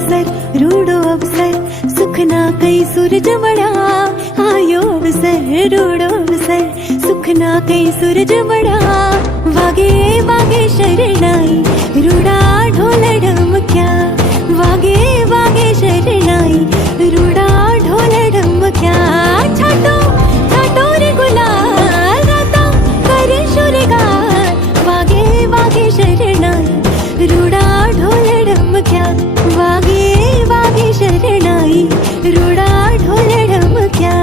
अवसर रूडो अवसर सुखना कई सूरज मड़ा आयो अवसर रूडो अवसर सुखना कई सूरज मड़ा वागे वागे शरणाई रूडा ढोल ढमक्या वागे वागे शरणाई रूडा ढोल ढमक्या छाटो छाटो रे गुलाल राता करे शुरगार वागे वागे शरणाई रूडा ढोल ढमक्या वागे वागे शरणाई रूडा ढोल ढमक्या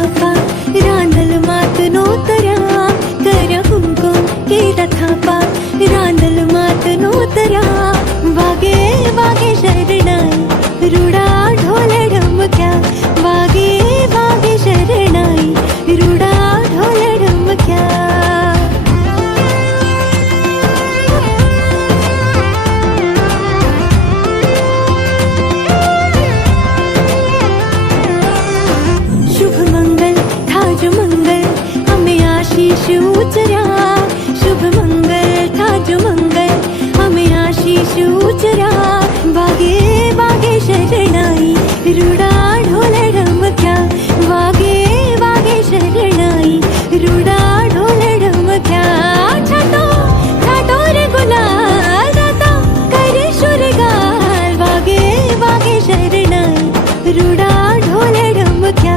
रांदल मात नोतरा कर हुकुम के रथापा रांदल मात नोतरा वागे वागे शरणाई रूडा ढोल ढमक्या वागे वागे शरणाई रूडा ढोल ढमक्या आशीष उचरा शुभ मंगल था जो मंगल हमें आशीष उचरा वागे वागे शरणाई रूडा ढोल ढमक्या वागे वागे शरणाई रूडा ढोल ढमक्या छाटो छाटो रे गुलाल दाता करे शुरगार वागे वागे शरणाई रूडा ढोल ढमक्या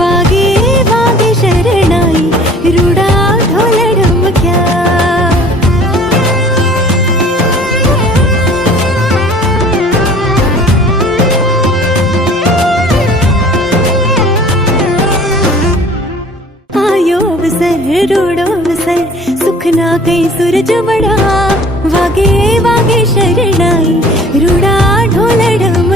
वागे वागे शरणाई रूडा ढोल ढमक्या आयो अवसर रूडो अवसर सुखना कई सूरज मड़ा वागे वागे शरणाई रूडा ढोल ढमक्या